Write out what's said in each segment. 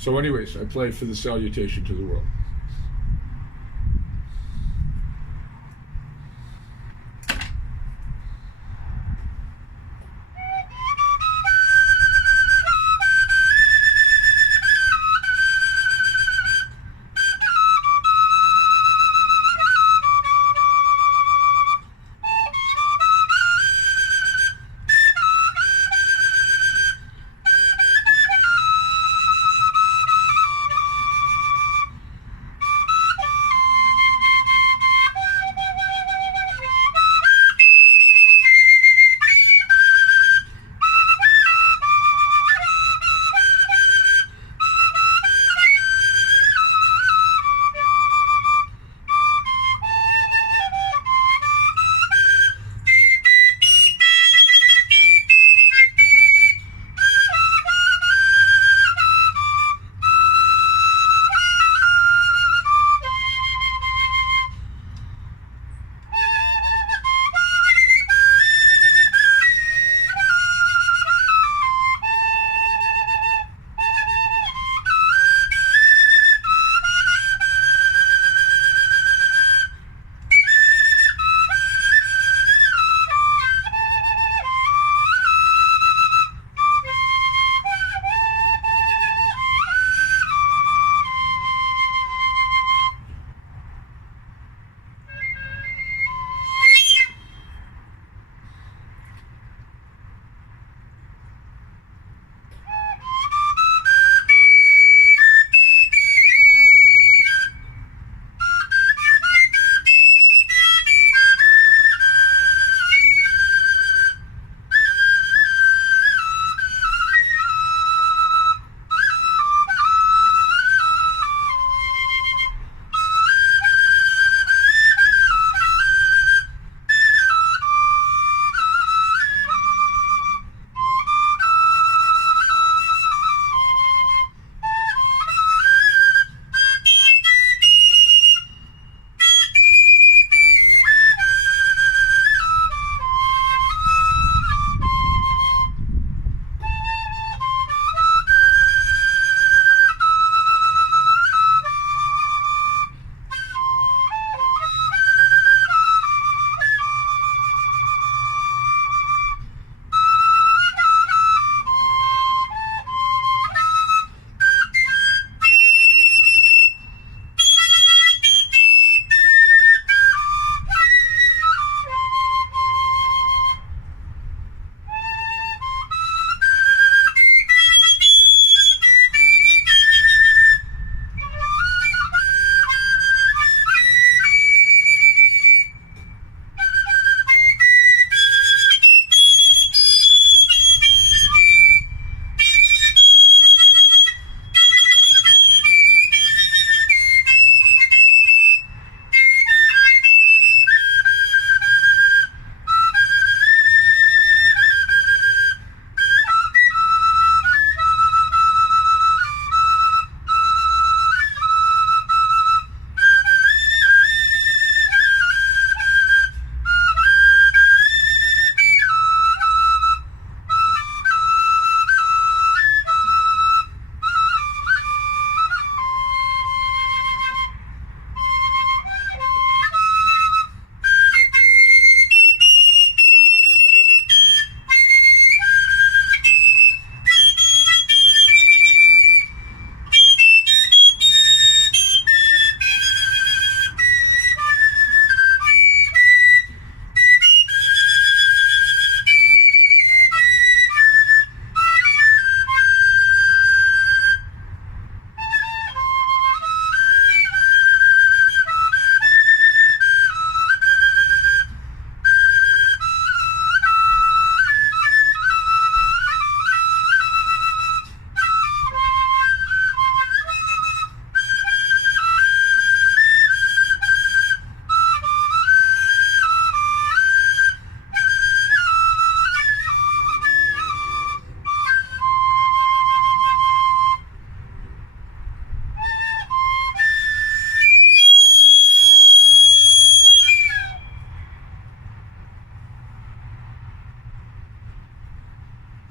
So anyways, I play for the salutation to the world.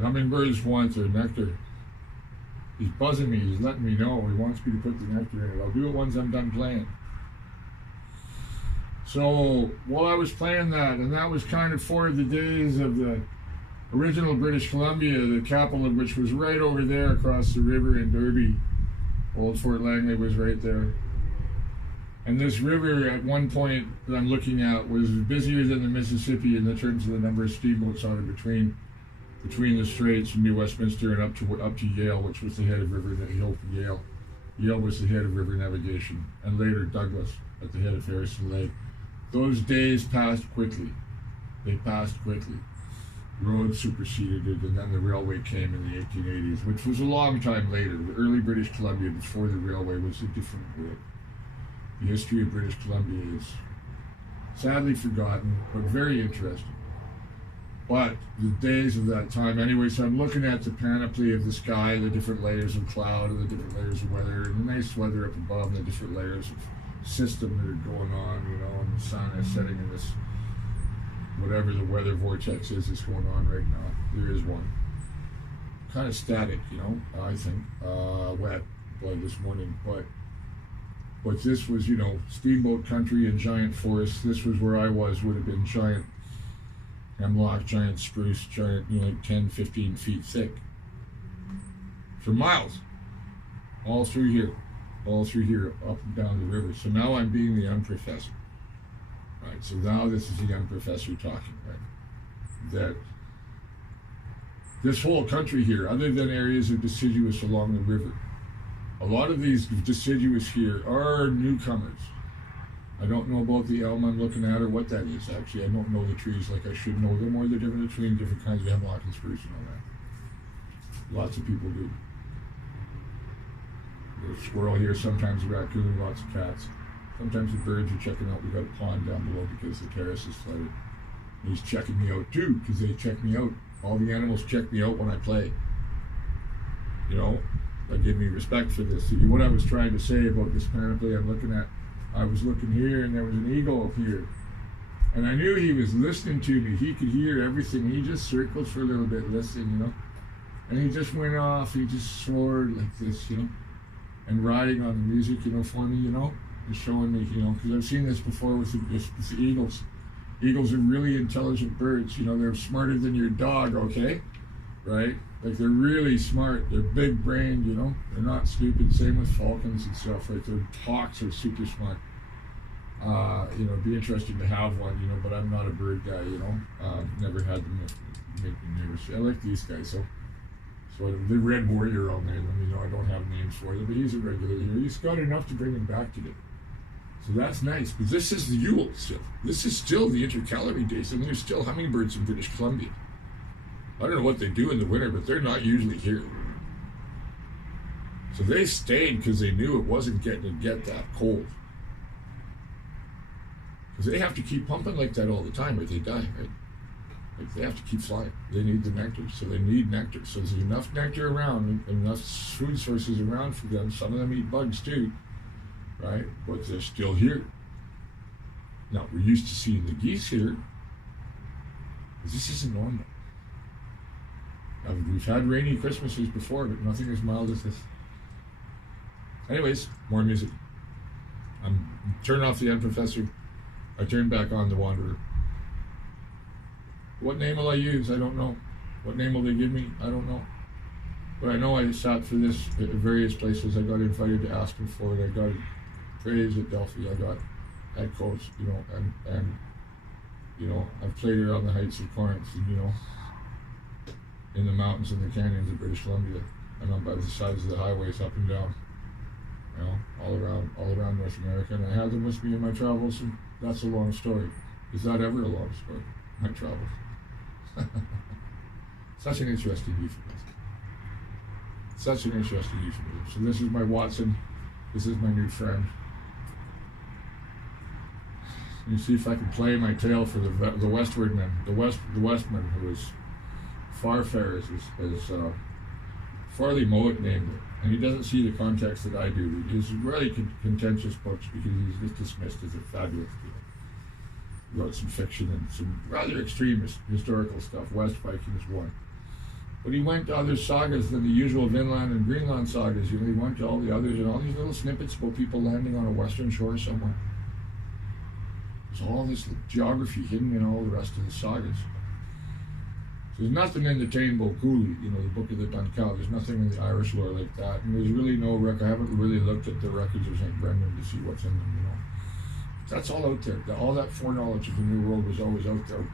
Hummingbirds want their nectar He's buzzing me. He's letting me know. He wants me to put the nectar in it. I'll do it once I'm done playing. So while I was playing that, and that was kind of for the days of the original British Columbia, the capital of which was right over there across the river in Derby. Old Fort Langley was right there. And this river, at one point that I'm looking at, was busier than the Mississippi in the terms of the number of steamboats on it between the straits from New Westminster and up to Yale, which was the head of river Yale. Yale was the head of river navigation, and later Douglas at the head of Harrison Lake. Those days passed quickly. They passed quickly. Roads superseded it, and then the railway came in the 1880s, which was a long time later. The early British Columbia, before the railway, was a different world. The history of British Columbia is sadly forgotten, but very interesting. But the days of that time, anyway, so I'm looking at the panoply of the sky, the different layers of cloud, and the different layers of weather, and the nice weather up above, and the different layers of system that are going on, and the sun is setting in this, whatever the weather vortex is that's going on right now. There is one. Kind of static, I think. Wet, blood this morning, but this was, steamboat country and giant forests. This was where I would have been giant hemlock, giant spruce, giant, like 10, 15 feet thick. For miles. All through here, up and down the river. So now I'm being the young professor. Right, so now this is the young professor talking, right? That this whole country here, other than areas of deciduous along the river, a lot of these deciduous here are newcomers. I don't know about the elm I'm looking at or what that is, actually. I don't know the trees like I should know them, or the difference between different kinds of hemlock and spruce and all that. Lots of people do. There's a squirrel here, sometimes a raccoon, lots of cats. Sometimes the birds are checking out. We've got a pond down below because the terrace is flooded. And he's checking me out too, because they check me out. All the animals check me out when I play. They give me respect for this. What I was trying to say about this panoply I'm looking at, I was looking here and there was an eagle here. And I knew he was listening to me. He could hear everything. He just circled for a little bit listening, And he just went off. He just soared like this, and riding on the music, for me, and showing me, because I've seen this before with the eagles. Eagles are really intelligent birds. They're smarter than your dog, okay? Right? Like, they're really smart. They're big-brained, They're not stupid. Same with falcons and stuff, right? Their hawks are super smart. It'd be interesting to have one, but I'm not a bird guy, Never had them make me nervous. I like these guys, so the red warrior, I'll name them. I don't have names for them, but he's a regular here. He's got enough to bring him back today. So that's nice. But this is the Yule still. This is still the intercalary days, and there's still hummingbirds in British Columbia. I don't know what they do in the winter, but they're not usually here. So they stayed because they knew it wasn't getting to get that cold. Because they have to keep pumping like that all the time or they die, right? Like, they have to keep flying. They need the nectar, so they need nectar. So there's enough nectar around, and enough food sources around for them. Some of them eat bugs too, right? But they're still here. Now, we're used to seeing the geese here, but this isn't normal. We've had rainy Christmases before, but nothing as mild as this. Anyways, more music. I'm turning off the young professor. I turn back on the wanderer. What name will I use? I don't know. What name will they give me? I don't know. But I know I sat for this at various places. I got invited to Aspen, Florida. I got praise at Delphi. I got at Coast, and I've played around the heights of Corinth, and, in the mountains and the canyons of British Columbia, and on by the sides of the highways up and down, all around North America. And I had them with me in my travels, and that's a long story. Is that ever a long story? My travels. Such an interesting euphemism. Such an interesting euphemism. So this is my Watson. This is my new friend. Let me see if I can play my tale for the Westwardman, the Westman, who is Farfair, as Farley Mowat named it, and he doesn't see the context that I do. He's really contentious books because he's just dismissed as a fabulous deal. Wrote some fiction and some rather extreme historical stuff. West Viking is one. But he went to other sagas than the usual Vinland and Greenland sagas. You know, he went to all the others and all these little snippets about people landing on a western shore somewhere. There's all this geography hidden in all the rest of the sagas. So there's nothing in the Tainbo Cooley, you know, the Book of the Duncow. There's nothing in the Irish lore like that. And there's really no record. I haven't really looked at the records of St. Brendan to see what's in them, you know. That's all out there. All that foreknowledge of the New World was always out there.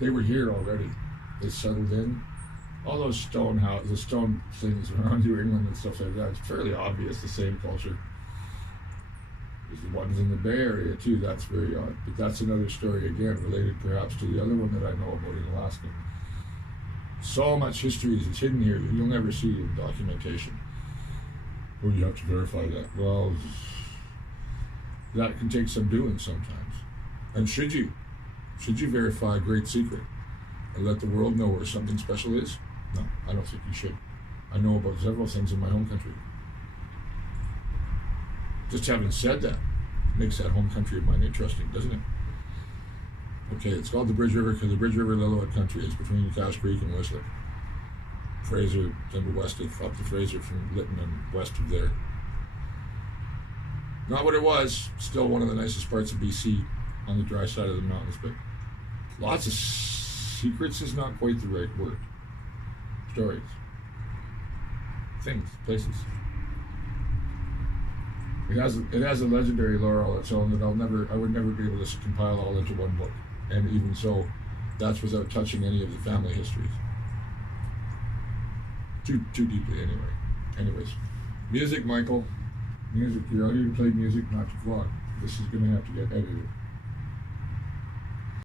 They were here already. They settled in. All those stone houses, the stone things around New England and stuff like that, it's fairly obvious the same culture. There's the ones in the Bay Area too, that's very odd. But that's another story again, related perhaps to the other one that I know about in Alaska. So much history is hidden here that you'll never see in documentation. Well, you have to verify that. Well, that can take some doing sometimes. And should you verify a great secret and let the world know where something special is? No, I don't think you should. I know about several things in my home country. Just having said that makes that home country of mine interesting, doesn't it? Okay, it's called the Bridge River because the Bridge River Lillooet country is between Cass Creek and Whistler. Fraser, then west of, up the Fraser from Lytton and west of there. Not what it was, still one of the nicest parts of BC on the dry side of the mountains, but lots of secrets is not quite the right word. Stories, things, places. It has a legendary lore all its own that I would never be able to compile all into one book. And even so, that's without touching any of the family histories. Too deeply anyway. Anyways, music, Michael. Music, you're out here to play music, not to vlog. This is gonna have to get edited.